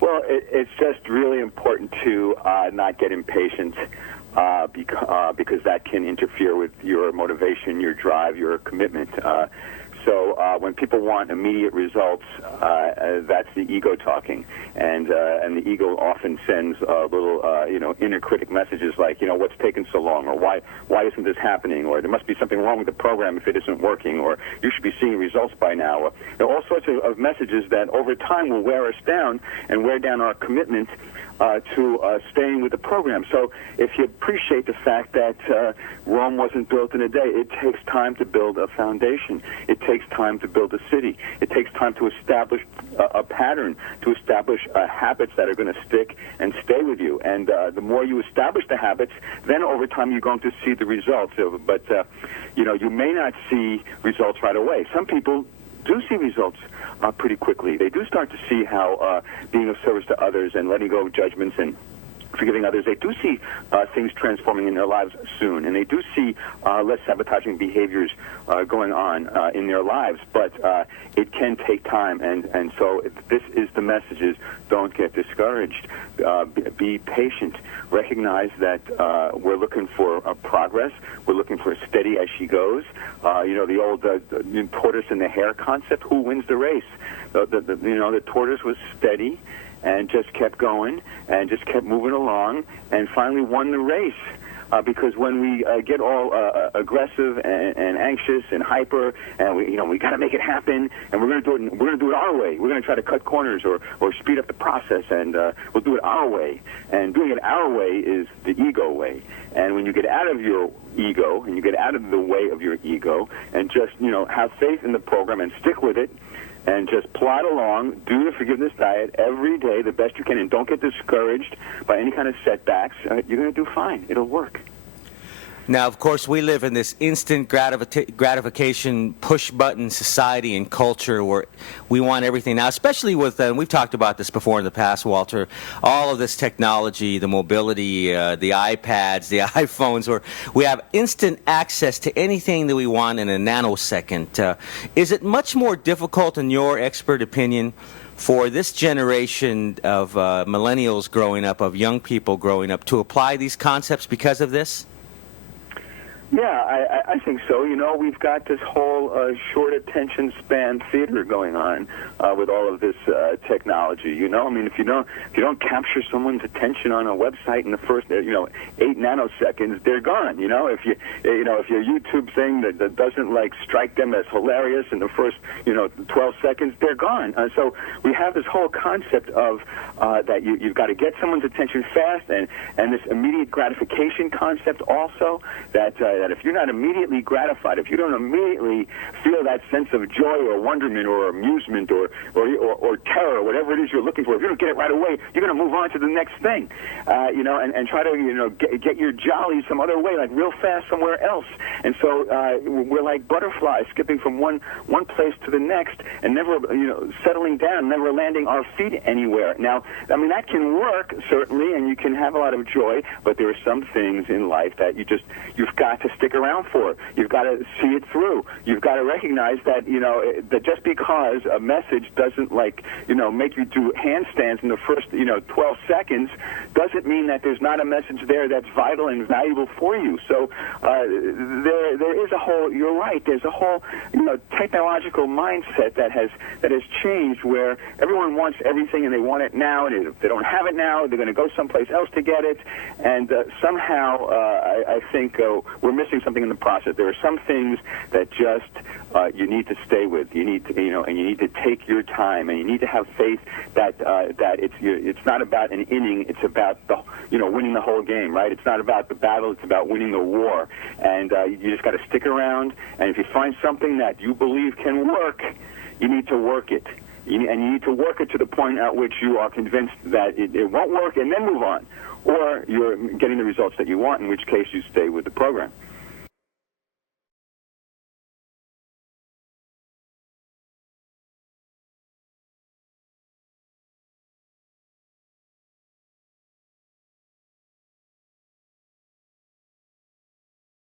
Well, it's just really important to not get impatient because that can interfere with your motivation, your drive, your commitment. So when people want immediate results, that's the ego talking, and the ego often sends little inner critic messages like, what's taking so long, or why isn't this happening, or there must be something wrong with the program if it isn't working, or you should be seeing results by now. There are all sorts of messages that over time will wear us down and wear down our commitment to staying with the program. So if you appreciate the fact that Rome wasn't built in a day, it takes time to build a foundation. It takes time to build a city. It takes time to establish a pattern, to establish habits that are going to stick and stay with you. And the more you establish the habits, then over time you're going to see the results. But, you may not see results right away. Some people do see results pretty quickly. They do start to see how being of service to others and letting go of judgments and forgiving others, they do see things transforming in their lives soon, and they do see less sabotaging behaviors going on in their lives. But it can take time, and so this is the message: is don't get discouraged. Be patient. Recognize that we're looking for progress. We're looking for steady as she goes. The old tortoise and the hare concept. Who wins the race? The tortoise was steady and just kept going and just kept moving along and finally won the race. Because when we get all aggressive and anxious and hyper, and we got to make it happen, and we're going to do it our way. We're going to try to cut corners or speed up the process, and we'll do it our way. And doing it our way is the ego way. And when you get out of your ego and you get out of the way of your ego, and just have faith in the program and stick with it, and just plod along, do the forgiveness diet every day the best you can, and don't get discouraged by any kind of setbacks. You're going to do fine. It'll work. Now, of course, we live in this instant gratification, push-button society and culture where we want everything now, especially with, and we've talked about this before in the past, Walter, all of this technology, the mobility, the iPads, the iPhones, where we have instant access to anything that we want in a nanosecond. Is it much more difficult, in your expert opinion, for this generation of millennials growing up, of young people growing up, to apply these concepts because of this? Yeah, I think so. We've got this whole short attention span theater going on with all of this technology. If you don't capture someone's attention on a website in the first 8 nanoseconds, they're gone. If your YouTube thing that doesn't strike them as hilarious in the first 12 seconds, they're gone. So we have this whole concept of that you've got to get someone's attention fast, and this immediate gratification concept also that if you're not immediately gratified, if you don't immediately feel that sense of joy or wonderment or amusement or terror, whatever it is you're looking for, if you don't get it right away, you're going to move on to the next thing, and try to get your jolly some other way, like real fast somewhere else. And so we're like butterflies skipping from one place to the next and never settling down, never landing our feet anywhere. Now, that can work certainly, and you can have a lot of joy, but there are some things in life that you've got to stick around for. You've got to see it through. You've got to recognize that that just because a message doesn't make you do handstands in the first 12 seconds doesn't mean that there's not a message there that's vital and valuable for you. So there is a whole. You're right. There's a whole technological mindset that has changed where everyone wants everything and they want it now, and if they don't have it now, they're going to go someplace else to get it. And somehow I think we're missing something in the process. There are some things that just you need to stay with. You need to, and you need to take your time, and you need to have faith that it's not about an inning. It's about winning the whole game, right? It's not about the battle. It's about winning the war. And you just got to stick around. And if you find something that you believe can work, you need to work it. And you need to work it to the point at which you are convinced that it won't work, and then move on. Or you're getting the results that you want, in which case you stay with the program.